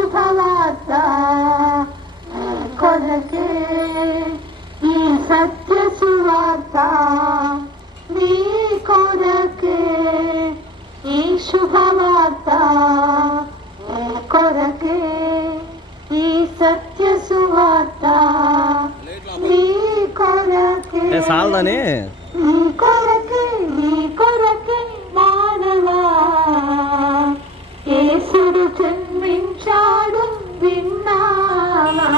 శుభవార్త కొరకే ఈ సత్య సువార్త నీ కొరకే ఈ శుభవార్త కొరకే ఈ సత్య సువార్త నీ కొరకే సాల్దని నీ కొరకే నీ కొరకే మానవా యేసుడు జన్మించాడు విన్నావా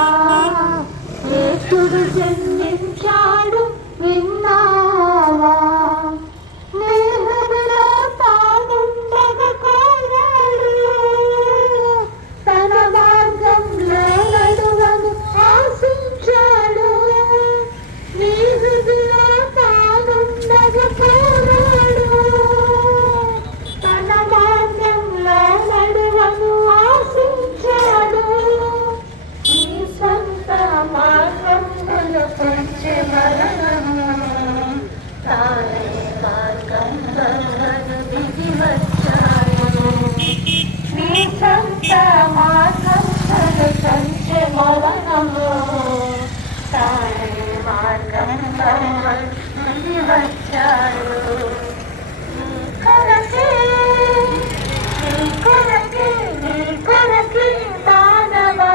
యేసుడు జన్మించాడు విన్నావా నీ హృదయలో తానుండగా కోరాడు తన మార్గంలో నడువను ఆశించాడు నీ హృదయలో తానుండగా కోరాడు తన మార్గంలో నడువను ఆశించాడు నీ సొంత మార్గంలో పంచే మరణము తానే మార్గంలో దిగి వచ్చాడు నీ సొంత మార్గంలో పంచే మరణము తానే మార్గంలో దిగి వచ్చాడు కొరకే నీ కొరకే నీ కొరకే మానవా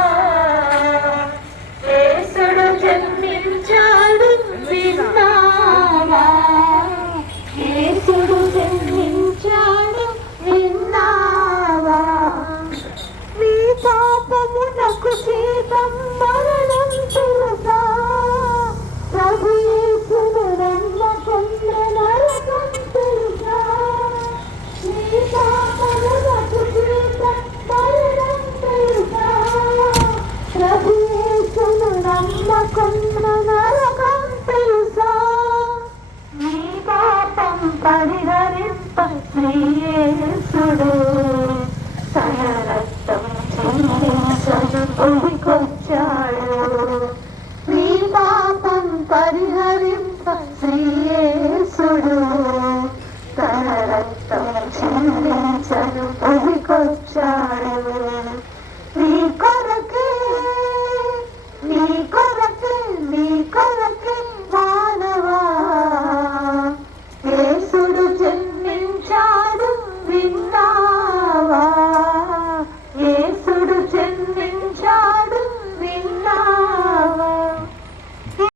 యేసుడు జన్మించాడు విన్నావా యేసుడు జన్మించాడు విన్నావా నీ పాపమునకు సీతం మరణం తెలుసా ప్రభు యేసును నమ్మకున్న నరకం తెలుసా నీ పాపమునకు సీతం మరణం తెలుసా ప్రభు యేసును నమ్మకున్న నరకం తెలుసా నీ పాపం పరిహరింప యేసుడు తన రక్తం చిందించను భూమికొచ్చాడు